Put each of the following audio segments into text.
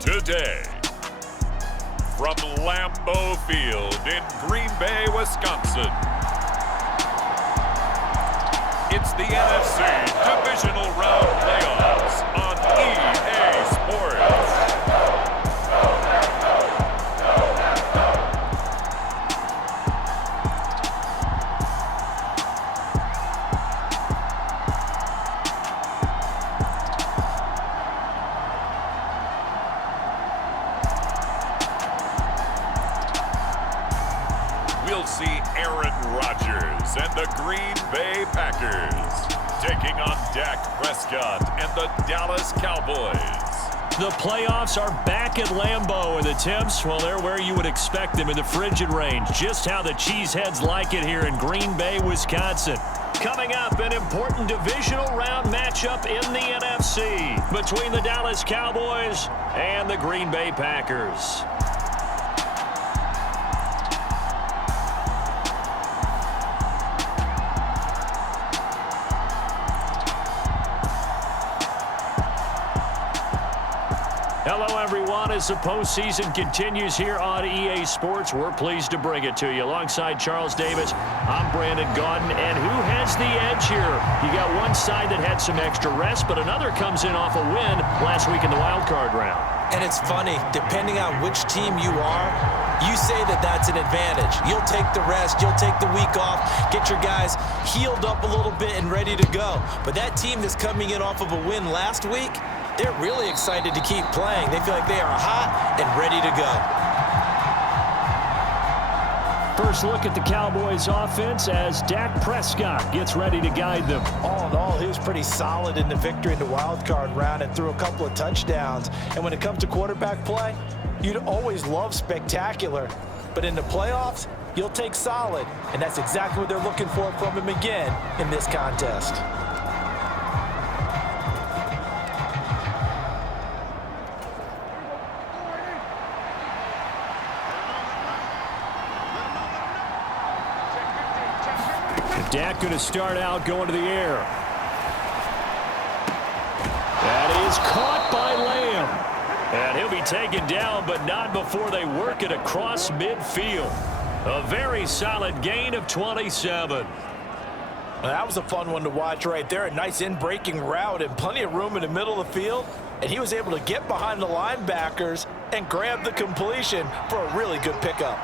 Today, from Lambeau Field in Green Bay, Wisconsin, it's the NFC Divisional Round Playoffs on EA Sports. We'll see Aaron Rodgers and the Green Bay Packers taking on Dak Prescott and the Dallas Cowboys. The playoffs are back at Lambeau, and the temps, well, they're where you would expect them in the frigid range. Just how the Cheeseheads like it here in Green Bay, Wisconsin. Coming up, an important divisional round matchup in the NFC between the Dallas Cowboys and the Green Bay Packers. Hello, everyone. As the postseason continues here on EA Sports, we're pleased to bring it to you. Alongside Charles Davis, I'm Brandon Gaudin. And who has the edge here? You got one side that had some extra rest, but another comes in off a win last week in the wild card round. And it's funny, depending on which team you are, you say that that's an advantage. You'll take the rest, you'll take the week off, get your guys healed up a little bit and ready to go. But that team that's coming in off of a win last week, they're really excited to keep playing. They feel like they are hot and ready to go. First look at the Cowboys offense as Dak Prescott gets ready to guide them. All in all, he was pretty solid in the victory in the wild card round and threw a couple of touchdowns. And when it comes to quarterback play, you'd always love spectacular. But in the playoffs, you'll take solid. And that's exactly what they're looking for from him again in this contest. Dak going to start out going to the air. That is caught by Lamb. And he'll be taken down, but not before they work it across midfield. A very solid gain of 27. Well, that was a fun one to watch right there. A nice in-breaking route and plenty of room in the middle of the field. And he was able to get behind the linebackers and grab the completion for a really good pickup.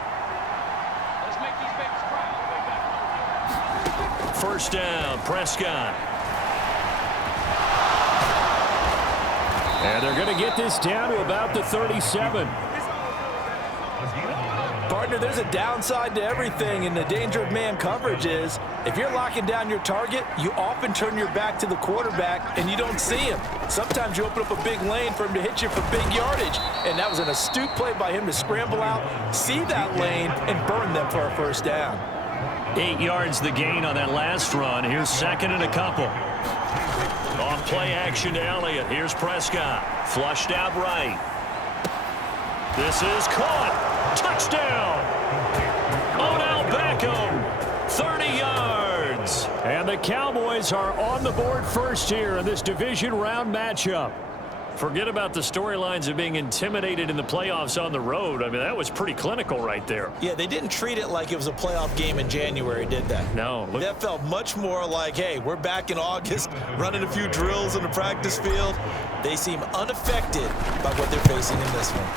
First down, Prescott. And they're going to get this down to about the 37. Partner, there's a downside to everything, and the danger of man coverage is if you're locking down your target, you often turn your back to the quarterback and you don't see him. Sometimes you open up a big lane for him to hit you for big yardage, and that was an astute play by him to scramble out, see that lane, and burn them for a first down. 8 yards the gain on that last run. Here's second and a couple. On play action to Elliott. Here's Prescott. Flushed out right. This is caught. Touchdown. Odell Beckham. 30 yards. And the Cowboys are on the board first here in this division round matchup. Forget about the storylines of being intimidated in the playoffs on the road. I mean, that was pretty clinical right there. Yeah, they didn't treat it like it was a playoff game in January, did they? No. That felt much more like, hey, we're back in August, running a few drills in the practice field. They seem unaffected by what they're facing in this one.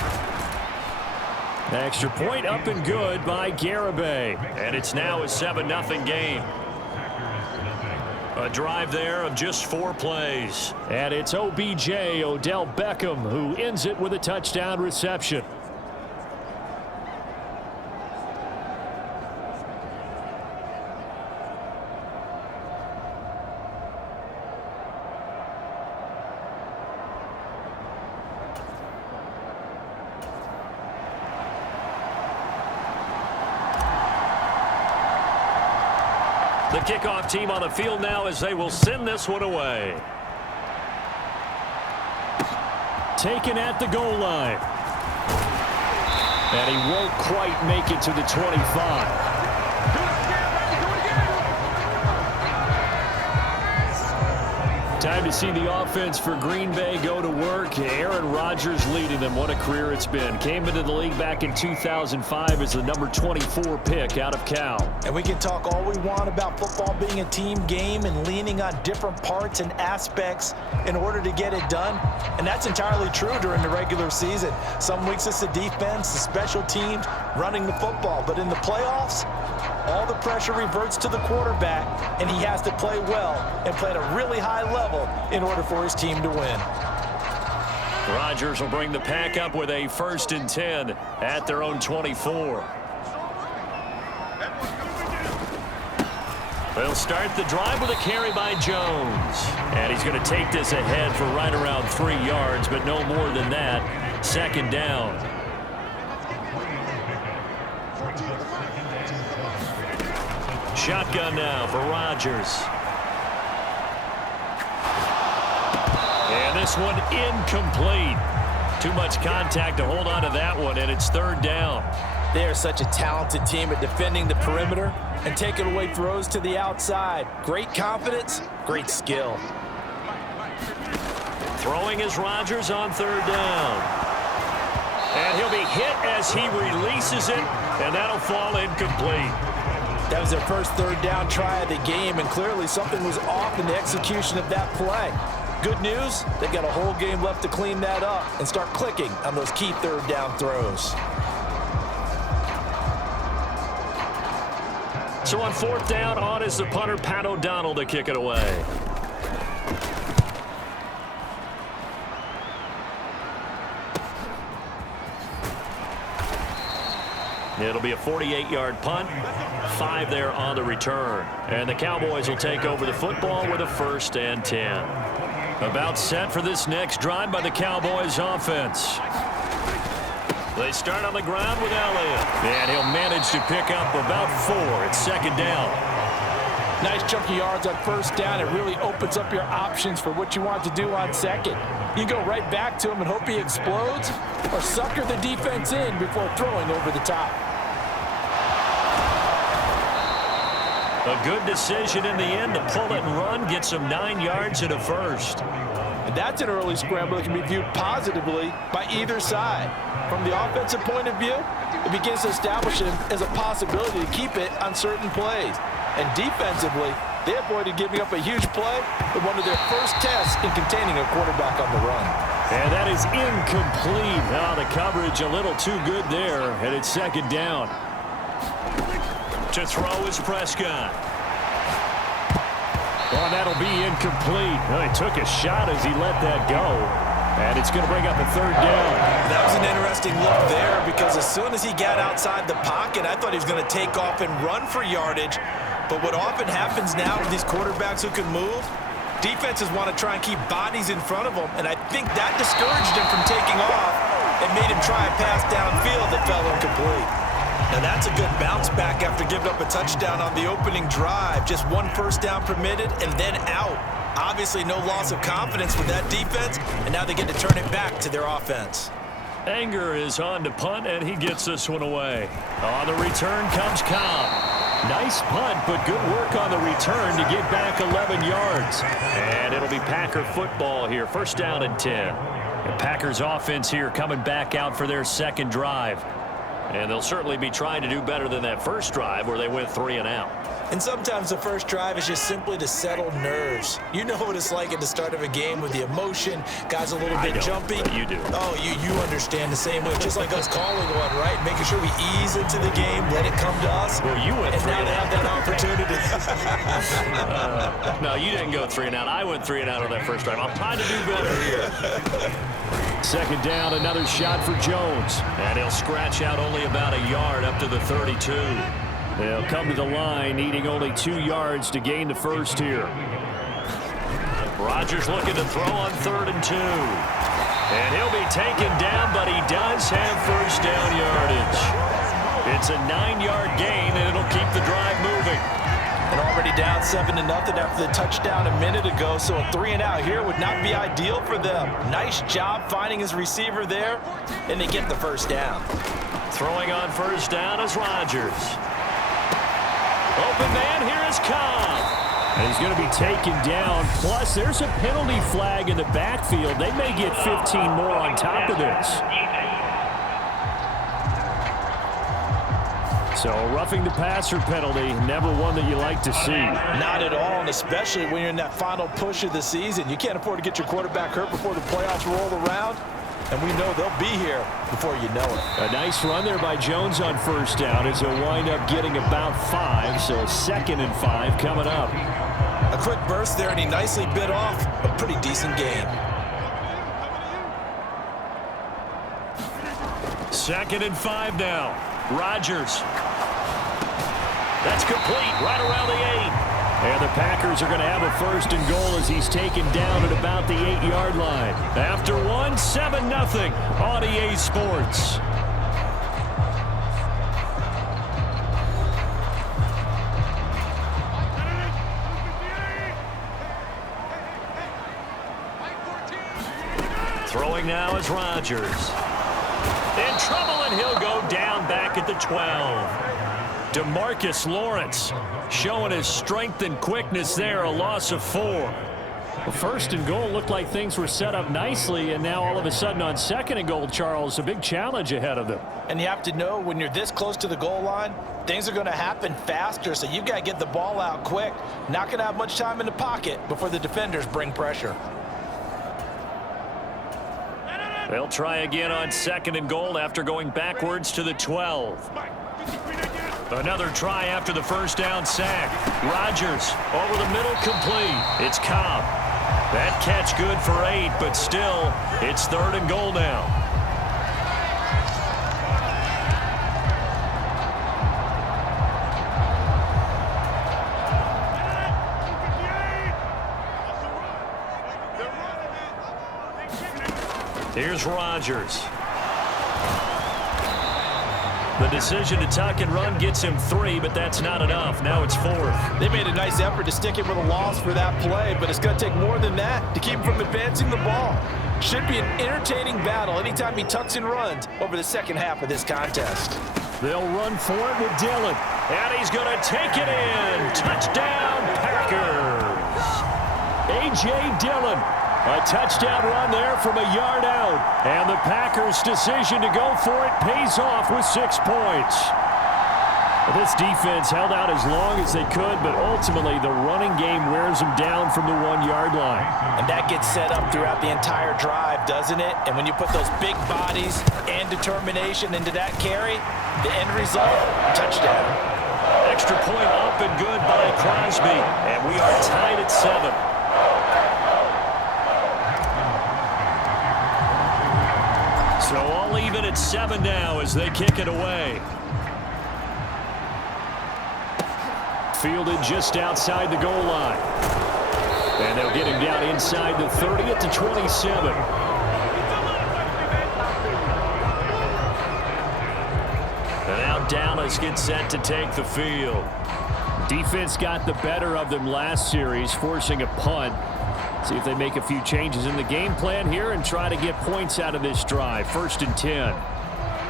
Extra point up and good by Garibay. And it's now a 7-0 game. A drive there of just 4 plays. And it's OBJ, Odell Beckham, who ends it with a touchdown reception. The kickoff team on the field now as they will send this one away. Taken at the goal line. And he won't quite make it to the 25. Time to see the offense for Green Bay go to work. Aaron Rodgers leading them. What a career it's been. Came into the league back in 2005 as the number 24 pick out of Cal. And we can talk all we want about football being a team game and leaning on different parts and aspects in order to get it done. And that's entirely true during the regular season. Some weeks it's the defense, the special teams, running the football. But in the playoffs, all the pressure reverts to the quarterback, and he has to play well and play at a really high level in order for his team to win. Rodgers will bring the pack up with a 1st and 10 at their own 24. They'll start the drive with a carry by Jones. And he's going to take this ahead for right around 3 yards, but no more than that. 2nd down. Shotgun now for Rodgers. And this one incomplete. Too much contact to hold on to that one, and it's 3rd down. They are such a talented team at defending the perimeter and taking away throws to the outside. Great confidence, great skill. Throwing is Rodgers on 3rd down. And he'll be hit as he releases it, and that'll fall incomplete. That was their first 3rd down try of the game, and clearly something was off in the execution of that play. Good news, they've got a whole game left to clean that up and start clicking on those key 3rd down throws. So on 4th down, on is the punter, Pat O'Donnell, to kick it away. It'll be a 48-yard punt, 5 there on the return. And the Cowboys will take over the football with a 1st and 10. About set for this next drive by the Cowboys offense. They start on the ground with Elliott. And he'll manage to pick up about 4. It's 2nd down. Nice chunky yards on 1st down. It really opens up your options for what you want to do on 2nd. You go right back to him and hope he explodes, or sucker the defense in before throwing over the top. A good decision in the end to pull it and run, get some 9 yards and a 1st. And that's an early scramble that can be viewed positively by either side. From the offensive point of view, it begins to establish him as a possibility to keep it on certain plays. And defensively, they avoided giving up a huge play in one of their first tests in containing a quarterback on the run. And that is incomplete. Now the coverage a little too good there, and it's 2nd down. To throw is Prescott. Well, that'll be incomplete. Well, he took a shot as he let that go. And it's going to bring up a 3rd down. That was an interesting look there, because as soon as he got outside the pocket, I thought he was going to take off and run for yardage. But what often happens now with these quarterbacks who can move, defenses want to try and keep bodies in front of them, and I think that discouraged him from taking off and made him try a pass downfield that fell incomplete. Now that's a good bounce back after giving up a touchdown on the opening drive. Just 1 1st down permitted and then out. Obviously no loss of confidence with that defense, and now they get to turn it back to their offense. Anger is on to punt, and he gets this one away. On the return comes Cobb. Nice punt, but good work on the return to get back 11 yards. And it'll be Packer football here. 1st down and 10. The Packers offense here coming back out for their 2nd drive. And they'll certainly be trying to do better than that first drive where they went 3 and out. And sometimes the first drive is just simply to settle nerves. You know what it's like at the start of a game with the emotion, guys a little bit jumpy. But you do. Oh, you understand the same way. Just like us calling one, right? Making sure we ease into the game, let it come to us. Well, you went 3 and out. And now they have that opportunity. No, you didn't go 3 and out. I went 3 and out on that first drive. I'm trying to do better here. 2nd down, another shot for Jones. And he'll scratch out only about a yard up to the 32. They'll come to the line, needing only 2 yards to gain the 1st here. Rodgers looking to throw on 3rd and 2. And he'll be taken down, but he does have 1st down yardage. It's a 9-yard gain, and it'll keep the drive moving. And already down 7-0 after the touchdown a minute ago, so a 3 and out here would not be ideal for them. Nice job finding his receiver there, and they get the 1st down. Throwing on 1st down is Rodgers. Open man, here is Cobb. And he's going to be taken down. Plus, there's a penalty flag in the backfield. They may get 15 more on top of this. So a roughing the passer penalty, never one that you like to see. Not at all, and especially when you're in that final push of the season. You can't afford to get your quarterback hurt before the playoffs roll around. And we know they'll be here before you know it. A nice run there by Jones on first down as he'll wind up getting about 5. So 2nd and 5 coming up. A quick burst there, and he nicely bit off a pretty decent gain. 2nd and 5 now. Rodgers. That's complete right around the 8. And the Packers are going to have a 1st and goal as he's taken down at about the 8-yard line. After 1, 7-0 on EA Sports. Throwing now is Rodgers. In trouble, and he'll go down back at the 12. DeMarcus Lawrence showing his strength and quickness there, a loss of 4. The 1st and goal looked like things were set up nicely, and now all of a sudden on 2nd and goal, Charles, a big challenge ahead of them. And you have to know when you're this close to the goal line, things are going to happen faster, so you've got to get the ball out quick. Not going to have much time in the pocket before the defenders bring pressure. They'll try again on 2nd and goal after going backwards to the 12. Another try after the 1st down sack. Rodgers over the middle, complete. It's Cobb. That catch good for 8, but still, it's 3rd and goal now. Here's Rodgers. The decision to tuck and run gets him 3, but that's not enough. Now it's 4th. They made a nice effort to stick him with a loss for that play, but it's going to take more than that to keep him from advancing the ball. Should be an entertaining battle anytime he tucks and runs over the second half of this contest. They'll run for it with Dillon, and he's going to take it in. Touchdown, Packers. A.J. Dillon. A touchdown run there from a yard out. And the Packers' decision to go for it pays off with 6 points. This defense held out as long as they could, but ultimately the running game wears them down from the 1-yard line. And that gets set up throughout the entire drive, doesn't it? And when you put those big bodies and determination into that carry, the end result, touchdown. Extra point up and good by Crosby. And we are tied at 7. So all even at 7 now as they kick it away. Fielded just outside the goal line. And they'll get him down inside the 30 at the 27. And now Dallas gets set to take the field. Defense got the better of them last series, forcing a punt. See if they make a few changes in the game plan here and try to get points out of this drive. 1st and 10.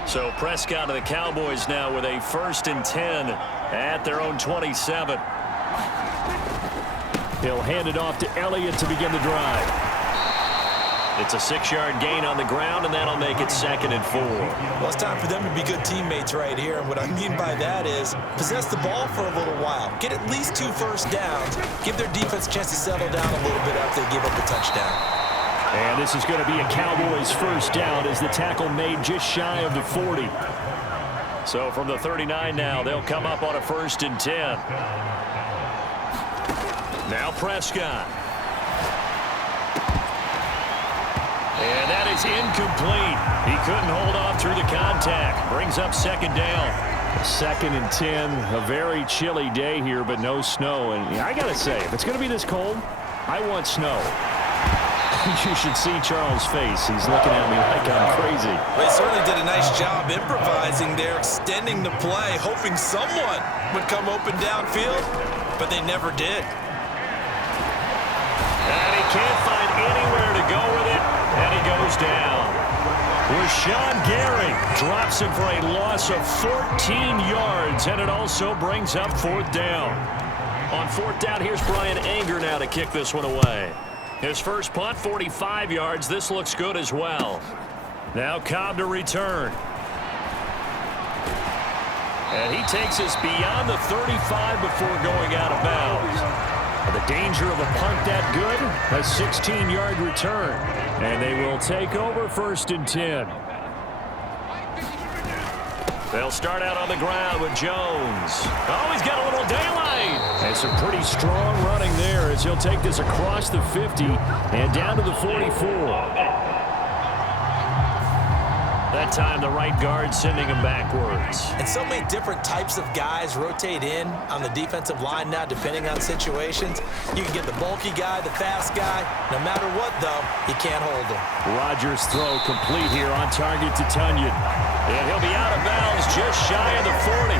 So Prescott of the Cowboys now with a 1st and 10 at their own 27. He'll hand it off to Elliott to begin the drive. It's a 6-yard gain on the ground, and that'll make it 2nd and 4. Well, it's time for them to be good teammates right here. And what I mean by that is possess the ball for a little while. Get at least 2 first downs. Give their defense a chance to settle down a little bit after they give up a touchdown. And this is going to be a Cowboys 1st down as the tackle made just shy of the 40. So from the 39 now, they'll come up on a 1st and 10. Now Prescott. And that is incomplete. He couldn't hold on through the contact. Brings up 2nd down. 2nd and 10. A very chilly day here, but no snow. And I got to say, if it's going to be this cold, I want snow. You should see Charles' face. He's looking at me like I'm crazy. Well, he certainly did a nice job improvising there, extending the play, hoping someone would come open downfield, but they never did. And he can't find anywhere to go with it, and he goes down. Rashawn Gary drops him for a loss of 14 yards, and it also brings up 4th down. On fourth down, here's Brian Anger now to kick this one away. His first punt, 45 yards. This looks good as well. Now Cobb to return. And he takes us beyond the 35 before going out of bounds. The danger of a punt that good, a 16-yard return. And they will take over 1st and 10. They'll start out on the ground with Jones. Oh, he's got a little daylight. And some pretty strong running there as he'll take this across the 50 and down to the 44. That time the right guard sending him backwards. And so many different types of guys rotate in on the defensive line now depending on situations. You can get the bulky guy, the fast guy. No matter what, though, he can't hold him. Rodgers' throw complete here on target to Tunyon. And he'll be out of bounds just shy of the 40.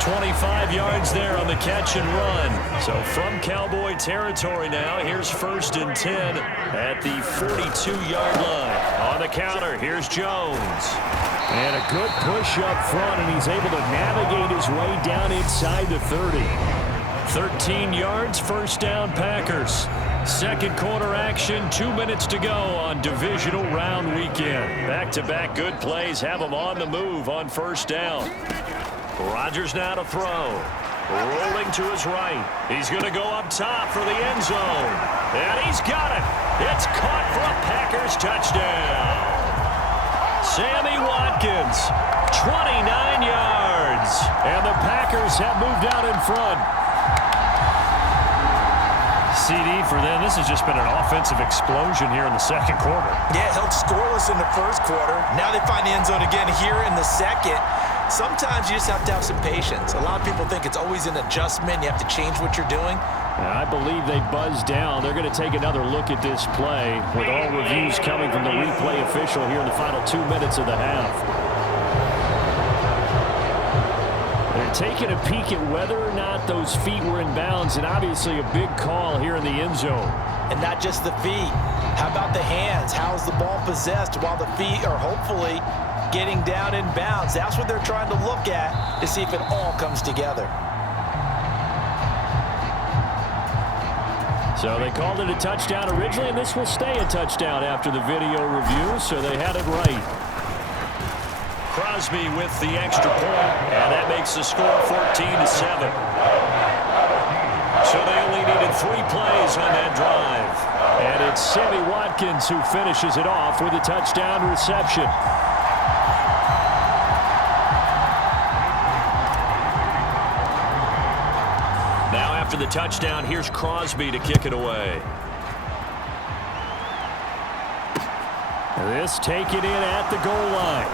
25 yards there on the catch and run. So from Cowboy territory now, here's 1st and 10 at the 42-yard line. On the counter, here's Jones. And a good push up front, and he's able to navigate his way down inside the 30. 13 yards, 1st down Packers. Second quarter action, 2 minutes to go on divisional round weekend. Back-to-back good plays have them on the move on 1st down. Rodgers now to throw. Rolling to his right. He's going to go up top for the end zone. And he's got it. It's caught for a Packers touchdown. Sammy Watkins, 29 yards. And the Packers have moved out in front. CD for them, this has just been an offensive explosion here in the second quarter. Yeah, held scoreless in the first quarter. Now they find the end zone again here in the second. Sometimes you just have to have some patience. A lot of people think it's always an adjustment. You have to change what you're doing. I believe they buzzed down. They're going to take another look at this play with all reviews coming from the replay official here in the final 2 minutes of the half. They're taking a peek at whether or not those feet were in bounds, and obviously a big call here in the end zone. And not just the feet. How about the hands? How's the ball possessed while the feet are hopefully getting down in bounds? That's what they're trying to look at to see if it all comes together. So they called it a touchdown originally, and this will stay a touchdown after the video review, so they had it right. Crosby with the extra point, and that makes the score 14-7. So they only needed 3 plays on that drive. And it's Sammy Watkins who finishes it off with a touchdown reception. Now after the touchdown, here's Crosby to kick it away. This taken in at the goal line.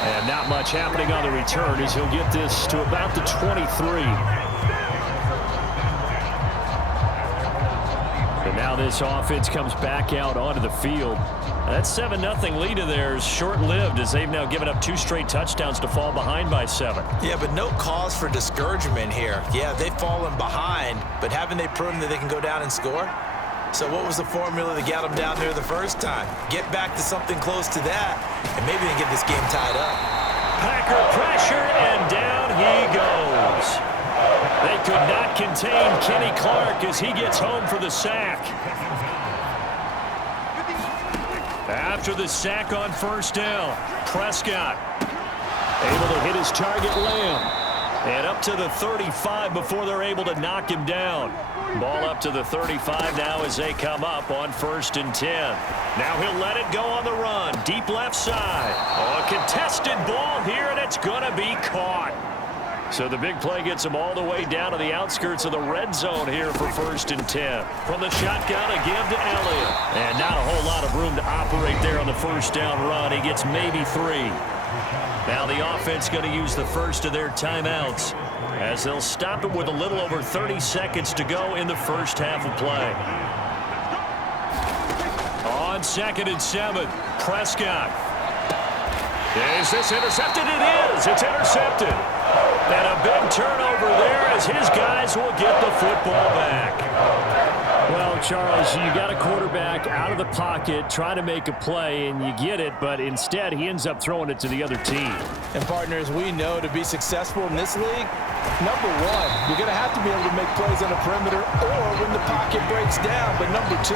And not much happening on the return as he'll get this to about the 23. And now this offense comes back out onto the field. That 7-0 lead of theirs short-lived as they've now given up 2 straight touchdowns to fall behind by 7. Yeah, but no cause for discouragement here. Yeah, they've fallen behind, but haven't they proven that they can go down and score? So what was the formula that got them down there the first time? Get back to something close to that, and maybe they can get this game tied up. Packer pressure, and down he goes. They could not contain Kenny Clark as he gets home for the sack. After the sack on 1st down, Prescott able to hit his target, Lamb. And up to the 35 before they're able to knock him down. Ball up to the 35 now as they come up on 1st and 10. Now he'll let it go on the run. Deep left side. Oh, a contested ball here, and it's going to be caught. So the big play gets him all the way down to the outskirts of the red zone here for 1st and 10. From the shotgun, a give to Elliott. And not a whole lot of room to operate there on the 1st down run. He gets maybe 3. Now the offense going to use the first of their timeouts as they'll stop it with a little over 30 seconds to go in the first half of play. On 2nd and 7, Prescott. Is this intercepted? It is. It's intercepted. And a big turnover there as his guys will get the football back. Well, Charles, you got a quarterback out of the pocket trying to make a play, and you get it, but instead he ends up throwing it to the other team. And partners, we know to be successful in this league, number one, you're going to have to be able to make plays on the perimeter or when the pocket breaks down. But number two,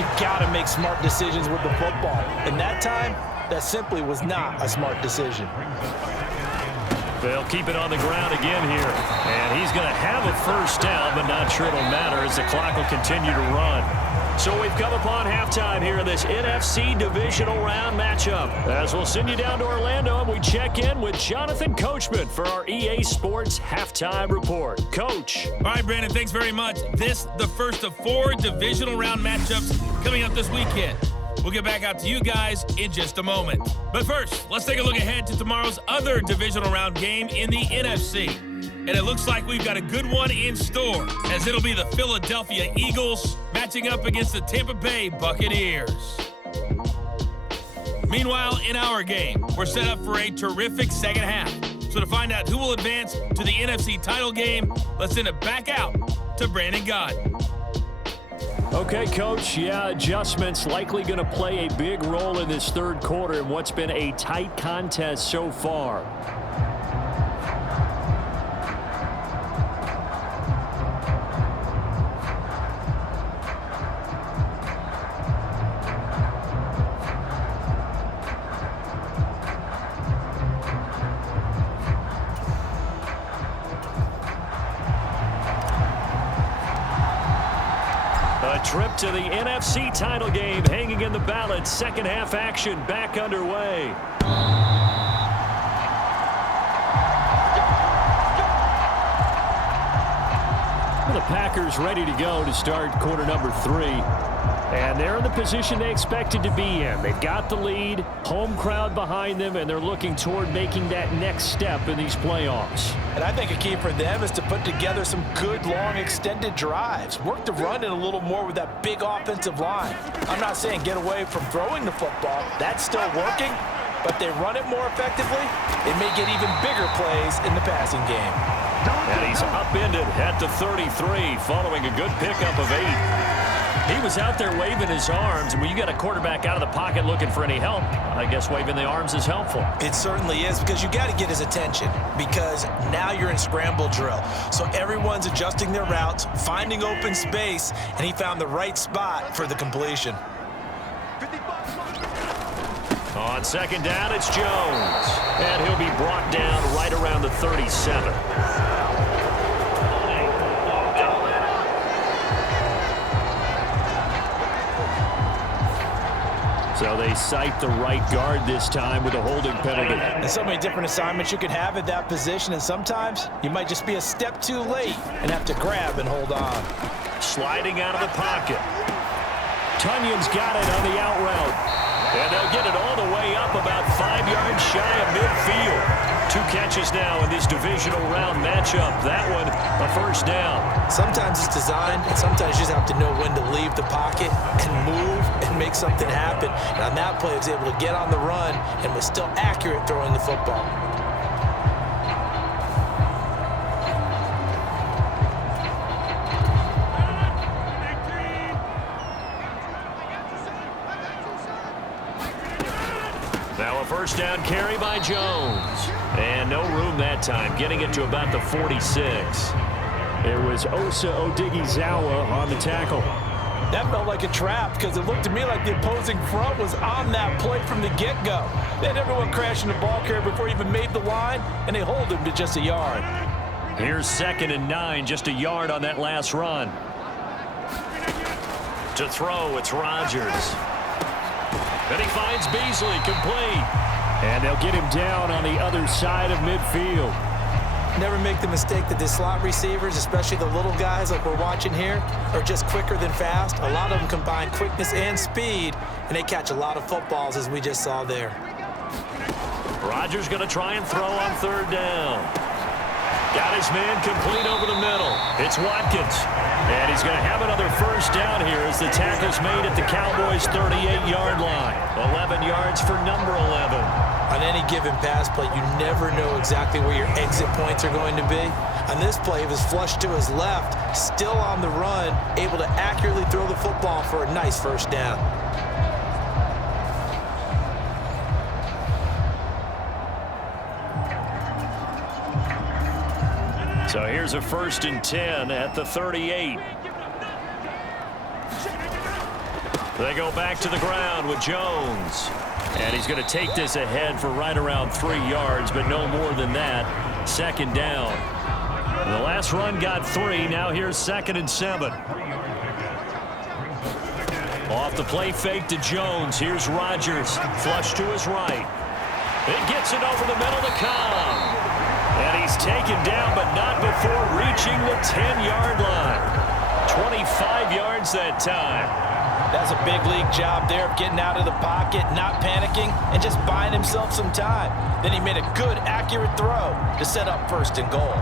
you've got to make smart decisions with the football. And that time, that simply was not a smart decision. They'll keep it on the ground again here. And he's going to have a first down, but not sure it'll matter as the clock will continue to run. So we've come upon halftime here in this NFC divisional round matchup. As we'll send you down to Orlando, and we check in with Jonathan Coachman for our EA Sports Halftime Report. Coach. All right, Brandon, thanks very much. This the first of 4 divisional round matchups coming up this weekend. We'll get back out to you guys in just a moment. But first, let's take a look ahead to tomorrow's other divisional round game in the NFC. And it looks like we've got a good one in store, as it'll be the Philadelphia Eagles matching up against the Tampa Bay Buccaneers. Meanwhile, in our game, we're set up for a terrific second half. So to find out who will advance to the NFC title game, let's send it back out to Brandon Godden. Okay, Coach, adjustments likely going to play a big role in this third quarter in what's been a tight contest so far. A trip to the NFC title game hanging in the balance. Second half action back underway. The Packers ready to go to start quarter number 3. And they're in the position they expected to be in. They've got the lead, home crowd behind them, and they're looking toward making that next step in these playoffs. And I think a key for them is to put together some good, long, extended drives. Work the run in a little more with that big offensive line. I'm not saying get away from throwing the football. That's still working, but they run it more effectively. It may get even bigger plays in the passing game. And he's upended at the 33 following a good pickup of 8. He was out there waving his arms, and when you got a quarterback out of the pocket looking for any help, I guess waving the arms is helpful. It certainly is, because you got to get his attention, because now you're in scramble drill. So everyone's adjusting their routes, finding open space, and he found the right spot for the completion. On second down, it's Jones, and he'll be brought down right around the 37. So they cite the right guard this time with a holding penalty. There's so many different assignments you could have at that position, and sometimes you might just be a step too late and have to grab and hold on. Sliding out of the pocket. Tunyon's got it on the out route. And they'll get it all the way up about 5 yards shy of midfield. 2 catches now in this divisional round matchup. That one, a first down. Sometimes it's designed, and sometimes you just have to know when to leave the pocket and move and make something happen. And on that play, he was able to get on the run and was still accurate throwing the football. Now a first down carry by Jones. And no room that time, getting it to about the 46. It was Osa Odighizuwa on the tackle. That felt like a trap because it looked to me like the opposing front was on that play from the get-go. They had everyone crashing the ball carrier before he even made the line, and they hold him to just a yard. Here's 2nd and 9, just a yard on that last run. To throw, it's Rodgers. And he finds Beasley, complete. And they'll get him down on the other side of midfield. Never make the mistake that the slot receivers, especially the little guys like we're watching here, are just quicker than fast. A lot of them combine quickness and speed, and they catch a lot of footballs, as we just saw there. Rodgers going to try and throw on 3rd down. Got his man complete over the middle. It's Watkins. And he's going to have another first down here as the tackle's made at the Cowboys' 38-yard line. 11 yards for number 11. On any given pass play, you never know exactly where your exit points are going to be. On this play, he was flushed to his left, still on the run, able to accurately throw the football for a nice first down. So here's a 1st and 10 at the 38. They go back to the ground with Jones. And he's going to take this ahead for right around 3 yards, but no more than that. 2nd down. The last run got 3. Now here's 2nd and 7. Off the play fake to Jones. Here's Rodgers. Flush to his right. It gets it over the middle to Cobb. And he's taken down, but not before reaching the 10-yard line. 25 yards that time. That's a big league job there of getting out of the pocket, not panicking, and just buying himself some time. Then he made a good, accurate throw to set up 1st and goal.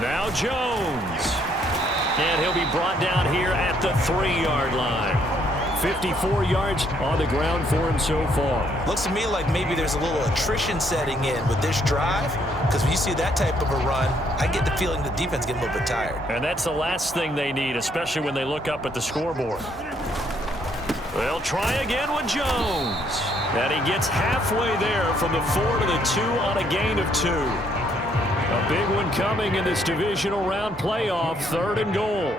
Now Jones. And he'll be brought down here at the 3-yard line. 54 yards on the ground for him so far. Looks to me like maybe there's a little attrition setting in with this drive, because when you see that type of a run, I get the feeling the defense getting a little bit tired. And that's the last thing they need, especially when they look up at the scoreboard. They'll try again with Jones. And he gets halfway there from the 4 to the 2 on a gain of 2. A big one coming in this divisional round playoff, 3rd and goal.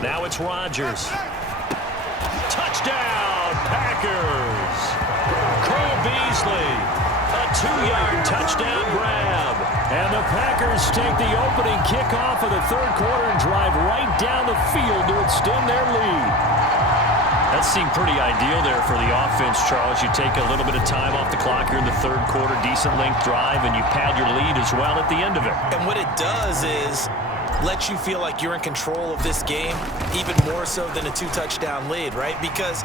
Now it's Rodgers. Touchdown, Packers. Cole Beasley, a 2-yard touchdown grab. And the Packers take the opening kickoff of the 3rd quarter and drive right down the field to extend their lead. That seemed pretty ideal there for the offense, Charles. You take a little bit of time off the clock here in the 3rd quarter, decent length drive, and you pad your lead as well at the end of it. And what it does is let you feel like you're in control of this game, even more so than a 2-touchdown lead, right? Because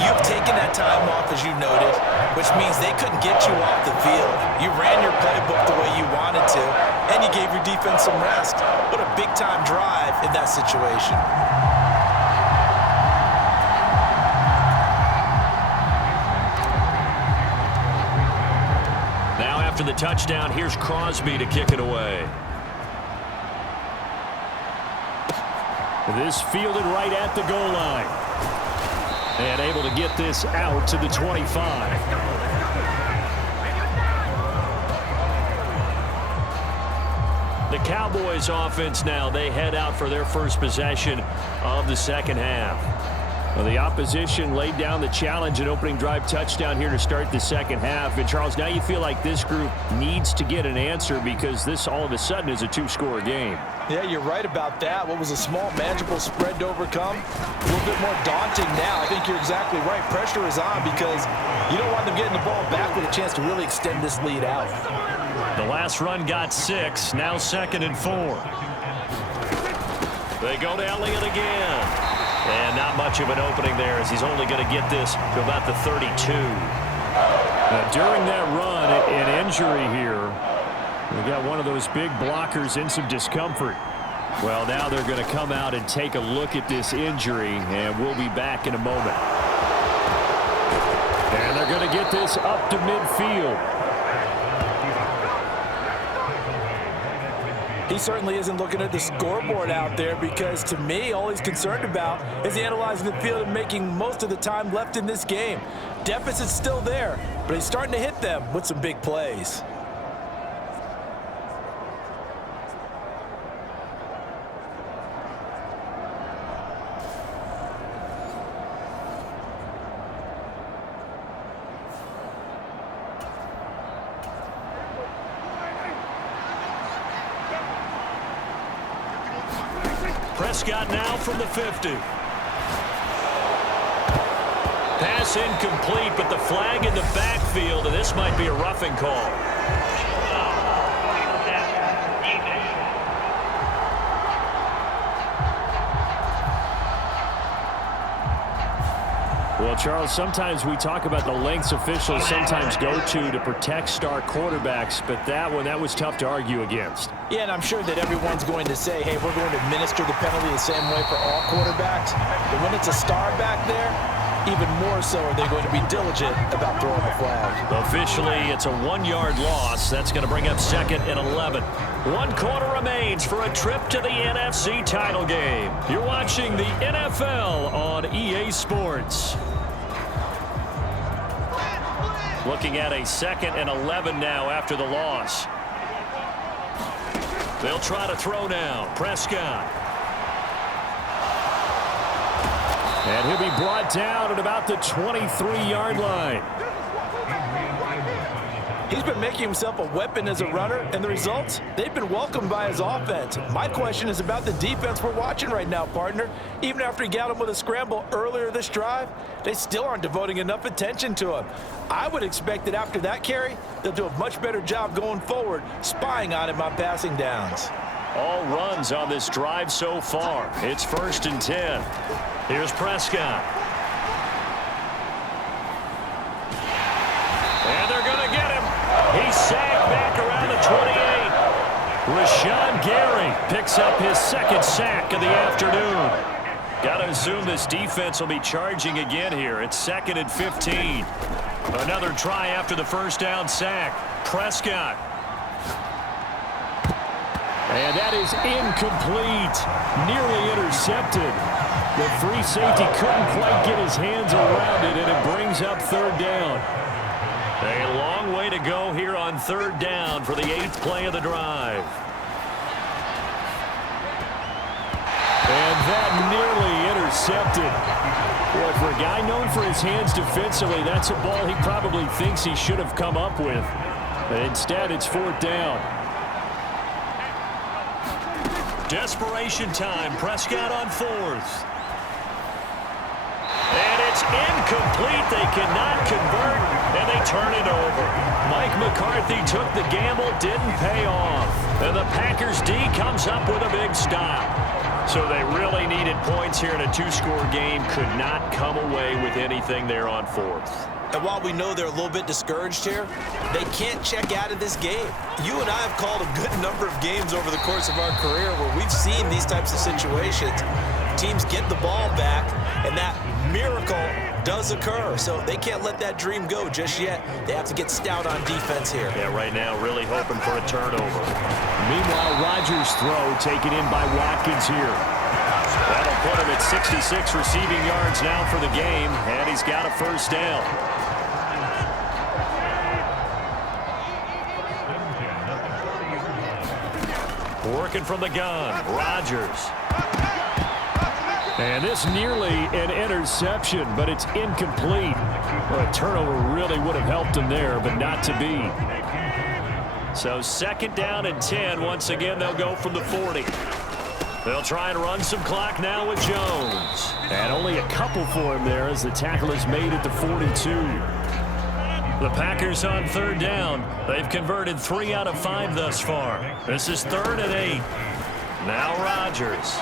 you've taken that time off, as you noted, which means they couldn't get you off the field. You ran your playbook the way you wanted to, and you gave your defense some rest. What a big-time drive in that situation. Now after the touchdown, here's Crosby to kick it away. This fielded right at the goal line. And able to get this out to the 25. The Cowboys offense now, they head out for their first possession of the 2nd half. Well, the opposition laid down the challenge and opening drive touchdown here to start the 2nd half. And, Charles, now you feel like this group needs to get an answer because this all of a sudden is a 2-score game. Yeah, you're right about that. What was a small, manageable spread to overcome, a little bit more daunting now. I think you're exactly right. Pressure is on because you don't want them getting the ball back with a chance to really extend this lead out. The last run got 6, now 2nd and 4. They go to Elliott again. And not much of an opening there as he's only going to get this to about the 32. Now, during that run, an injury here. We got one of those big blockers in some discomfort. Well, now they're going to come out and take a look at this injury, and we'll be back in a moment. And they're going to get this up to midfield. He certainly isn't looking at the scoreboard out there because, to me, all he's concerned about is analyzing the field and making most of the time left in this game. Deficit's still there, but he's starting to hit them with some big plays. Prescott now from the 50. Pass incomplete, but the flag in the backfield, and this might be a roughing call. Well, Charles, sometimes we talk about the lengths officials sometimes go to protect star quarterbacks, but that was tough to argue against. Yeah, and I'm sure that everyone's going to say, hey, we're going to administer the penalty the same way for all quarterbacks. But when it's a star back there, even more so are they going to be diligent about throwing the flag. Officially, it's a 1-yard loss. That's going to bring up 2nd and 11. 1 quarter remains for a trip to the NFC title game. You're watching the NFL on EA Sports. Looking at a 2nd and 11 now after the loss. They'll try to throw now. Prescott. And he'll be brought down at about the 23-yard line. He's been making himself a weapon as a runner, and the results, they've been welcomed by his offense. My question is about the defense we're watching right now, partner. Even after he got him with a scramble earlier this drive, they still aren't devoting enough attention to him. I would expect that after that carry, they'll do a much better job going forward, spying on him on passing downs. All runs on this drive so far. It's 1st and 10. Here's Prescott. And they're going to get him. He's sacked back around the 28. Rashawn Gary picks up his 2nd sack of the afternoon. Got to assume this defense will be charging again here. It's 2nd and 15. Another try after the 1st down sack. Prescott. And that is incomplete. Nearly intercepted. The free safety couldn't quite get his hands around it, and it brings up 3rd down. A long way to go here on 3rd down for the 8th play of the drive. And that nearly intercepted. Boy, for a guy known for his hands defensively, that's a ball he probably thinks he should have come up with. But instead, it's 4th down. Desperation time. Prescott on 4th. And it's incomplete. They cannot convert, and they turn it over. Mike McCarthy took the gamble, didn't pay off. And the Packers D comes up with a big stop. So they really needed points here in a 2-score game. Could not come away with anything there on 4th. And while we know they're a little bit discouraged here, they can't check out of this game. You and I have called a good number of games over the course of our career where we've seen these types of situations. Teams get the ball back, and that miracle does occur. So they can't let that dream go just yet. They have to get stout on defense here. Yeah, right now really hoping for a turnover. Meanwhile, Rodgers' throw taken in by Watkins here. That'll put him at 66 receiving yards now for the game, and he's got a 1st down. Working from the gun, Rodgers. And this nearly an interception, but it's incomplete. Well, a turnover really would have helped him there, but not to be. So 2nd down and 10. Once again, they'll go from the 40. They'll try and run some clock now with Jones. And only a couple for him there as the tackle is made at the 42. The Packers on 3rd down. They've converted 3 out of 5 thus far. This is 3rd and 8. Now Rodgers.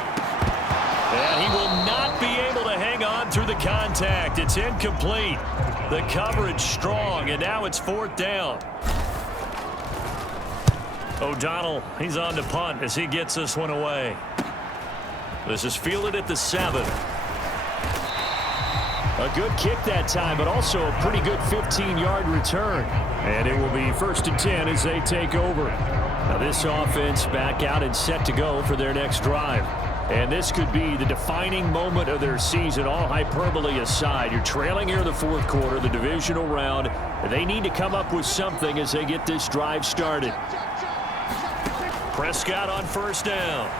And he will not be able to hang on through the contact. It's incomplete. The coverage strong, and now it's 4th down. O'Donnell, he's on to punt as he gets this one away. This is fielded at the 7. A good kick that time, but also a pretty good 15-yard return. And it will be 1st and 10 as they take over. Now this offense back out and set to go for their next drive. And this could be the defining moment of their season, all hyperbole aside. You're trailing here in the 4th quarter, the divisional round. They need to come up with something as they get this drive started. Prescott on 1st down.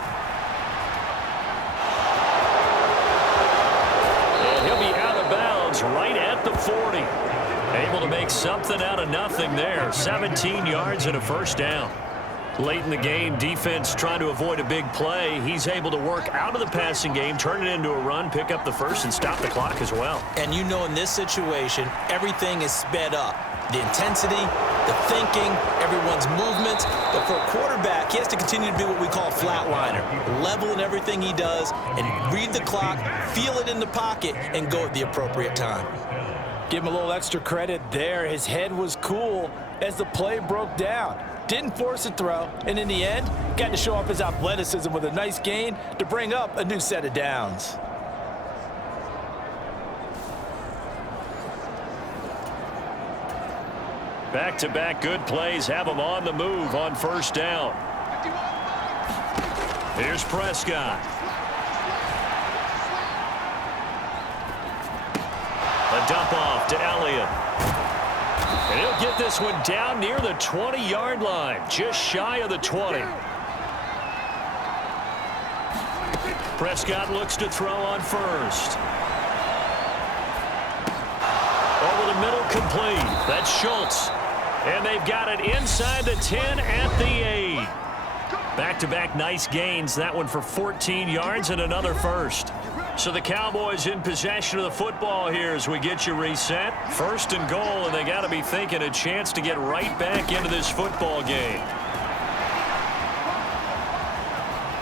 And he'll be out of bounds right at the 40. Able to make something out of nothing there. 17 yards and a 1st down. Late in the game, defense trying to avoid a big play. He's able to work out of the passing game, turn it into a run, pick up the first, and stop the clock as well. And you know, in this situation, everything is sped up. The intensity, the thinking, everyone's movements. But for a quarterback, he has to continue to be what we call a flatliner. Level in everything he does and read the clock, feel it in the pocket, and go at the appropriate time. Give him a little extra credit there. His head was cool as the play broke down. Didn't force a throw, and in the end, got to show off his athleticism with a nice gain to bring up a new set of downs. Back-to-back good plays have him on the move on first down. Here's Prescott. A dump off to Elliott. And he'll get this one down near the 20-yard line, just shy of the 20. Prescott looks to throw on first. Over the middle, complete. That's Schultz. And they've got it inside the 10 at the 8. Back-to-back nice gains. That one for 14 yards and another first. So the Cowboys in possession of the football here as we get you reset. First and goal, and they got to be thinking a chance to get right back into this football game.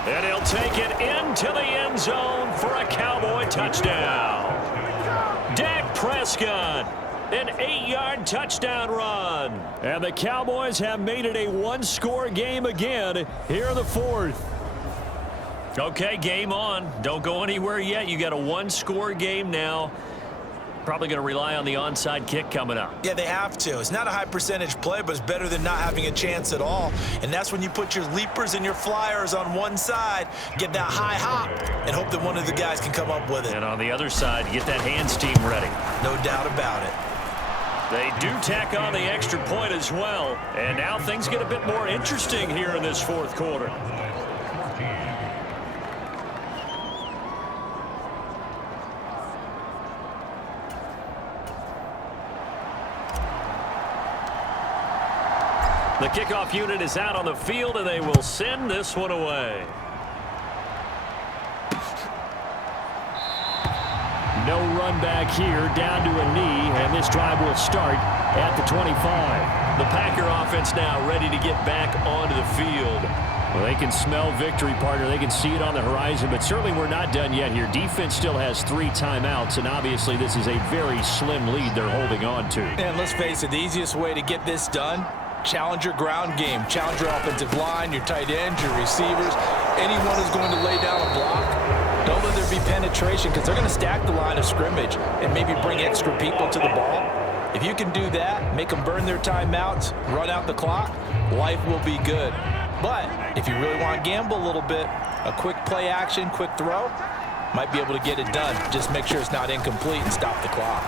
And he'll take it into the end zone for a Cowboy touchdown. Dak Prescott, an 8-yard touchdown run. And the Cowboys have made it a one-score game again here in the fourth. Okay, game on. Don't go anywhere yet. You got a one-score game now. Probably going to rely on the onside kick coming up. Yeah, they have to. It's not a high percentage play, but it's better than not having a chance at all. And that's when you put your leapers and your flyers on one side, get that high hop, and hope that one of the guys can come up with it. And on the other side, get that hands team ready. No doubt about it. They do tack on the extra point as well. And now things get a bit more interesting here in this fourth quarter. The kickoff unit is out on the field, and they will send this one away. No run back here, down to a knee, and this drive will start at the 25. The Packer offense now ready to get back onto the field. Well, they can smell victory, partner. They can see it on the horizon, but certainly we're not done yet here. Defense still has 3 timeouts, and obviously this is a very slim lead they're holding on to. And let's face it, the easiest way to get this done, challenge your ground game. Challenge your offensive line, your tight ends, your receivers. Anyone who's going to lay down a block, don't let there be penetration because they're going to stack the line of scrimmage and maybe bring extra people to the ball. If you can do that, make them burn their timeouts, run out the clock, life will be good. But if you really want to gamble a little bit, a quick play action, quick throw, might be able to get it done. Just make sure it's not incomplete and stop the clock.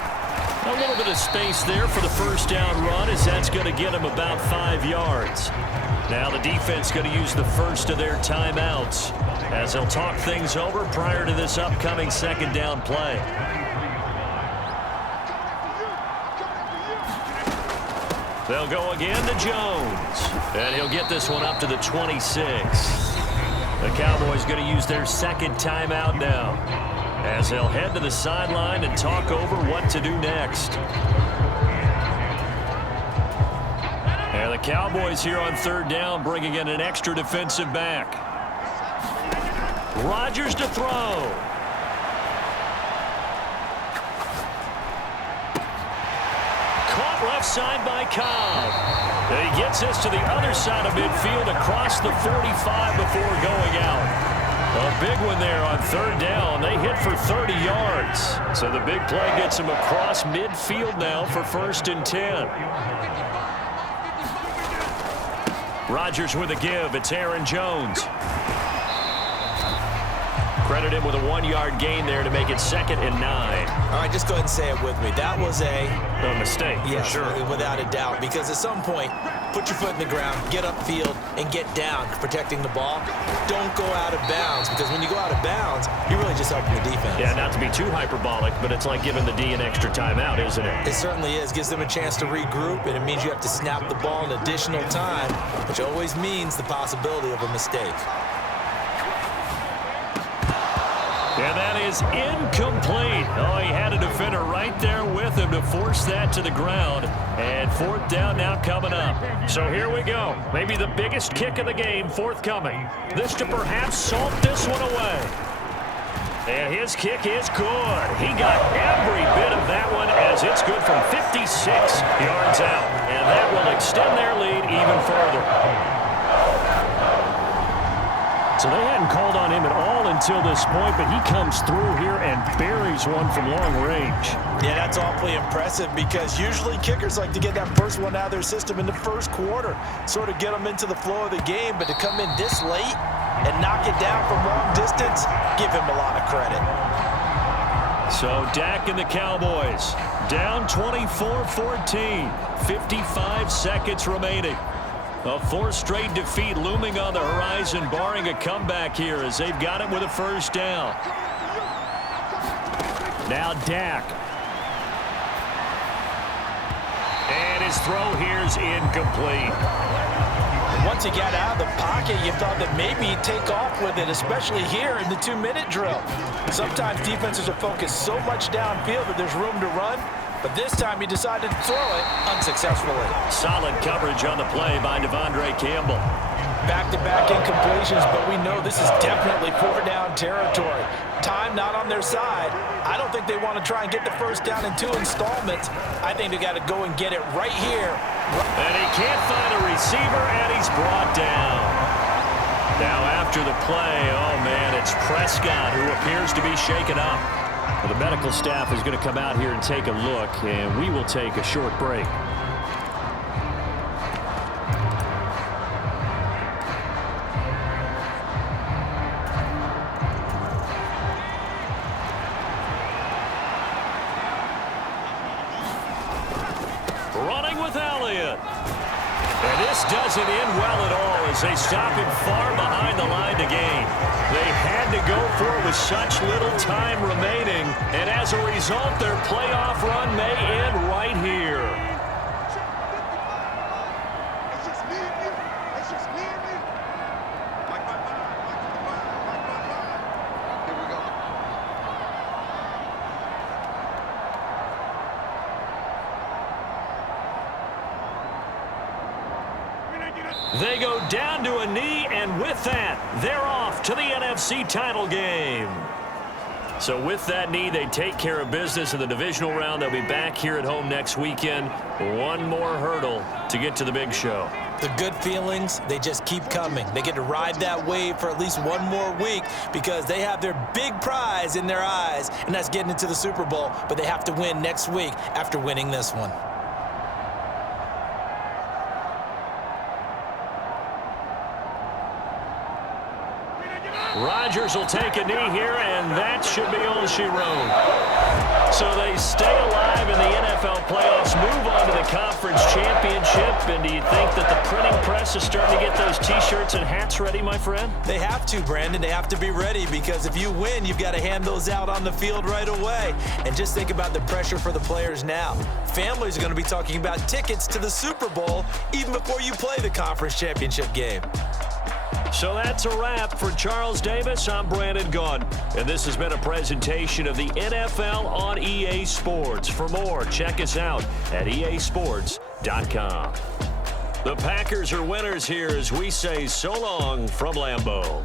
A little bit of space there for the first down run as that's going to get them about 5 yards. Now the defense going to use the first of their timeouts as they'll talk things over prior to this upcoming second down play. They'll go again to Jones, and he'll get this one up to the 26. The Cowboys going to use their second timeout now as they'll head to the sideline and talk over what to do next. And the Cowboys here on third down bringing in an extra defensive back. Rodgers to throw. Caught left side by Cobb. And he gets this to the other side of midfield across the 45 before going out. A big one there on third down. They hit for 30 yards. So the big play gets him across midfield now for first and 10. Rodgers with a give. It's Aaron Jones. Credit him with a 1-yard gain there to make it 2nd and 9. All right, just go ahead and say it with me. That was a mistake, yes, for sure. Without a doubt, because at some point, put your foot in the ground, get upfield, and get down, protecting the ball. Don't go out of bounds, because when you go out of bounds, you're really just helping the defense. Yeah, not to be too hyperbolic, but it's like giving the D an extra timeout, isn't it? It certainly is. Gives them a chance to regroup, and it means you have to snap the ball in additional time, which always means the possibility of a mistake. And that is incomplete. Oh, he had a defender right there with him to force that to the ground. And 4th down now coming up. So here we go. Maybe the biggest kick of the game forthcoming. This to perhaps salt this one away. And his kick is good. He got every bit of that one as it's good from 56 yards out. And that will extend their lead even further. So they hadn't called on him at all until this point, but he comes through here and buries one from long range. Yeah, that's awfully impressive because usually kickers like to get that first one out of their system in the first quarter, sort of get them into the flow of the game, but to come in this late and knock it down from long distance, give him a lot of credit. So Dak and the Cowboys down 24-14, 55 seconds remaining. A 4th straight defeat looming on the horizon, barring a comeback here as they've got it with a 1st down. Now Dak. And his throw here is incomplete. Once he got out of the pocket, you thought that maybe he'd take off with it, especially here in the 2-minute drill. Sometimes defenses will focus so much downfield that there's room to run. But this time he decided to throw it unsuccessfully. Solid coverage on the play by Devondre Campbell. Back-to-back incompletions, but we know this is definitely 4-down territory. Time not on their side. I don't think they want to try and get the 1st down in 2 installments. I think they got to go and get it right here. And he can't find a receiver, and he's brought down. Now after the play, oh man, it's Prescott who appears to be shaken up. The medical staff is going to come out here and take a look, and we will take a short break. Running with Elliott. And this doesn't end well at all as they stop him far behind the line to gain. They had to go for it with such little time remaining, and as a result, their playoff run may end right here. They go down to a knee, and with that, they're off to the NFC title game. So with that knee, they take care of business in the divisional round. They'll be back here at home next weekend. One more hurdle to get to the big show. The good feelings, they just keep coming. They get to ride that wave for at least one more week because they have their big prize in their eyes, and that's getting into the Super Bowl, but they have to win next week after winning this one. Rodgers will take a knee here, and that should be all she wrote. So they stay alive in the NFL playoffs, move on to the conference championship, and do you think that the printing press is starting to get those T-shirts and hats ready, my friend? They have to, Brandon. They have to be ready because if you win, you've got to hand those out on the field right away. And just think about the pressure for the players now. Families are going to be talking about tickets to the Super Bowl even before you play the conference championship game. So that's a wrap for Charles Davis. I'm Brandon Gaudin, and this has been a presentation of the NFL on EA Sports. For more, check us out at easports.com. The Packers are winners here as we say so long from Lambeau.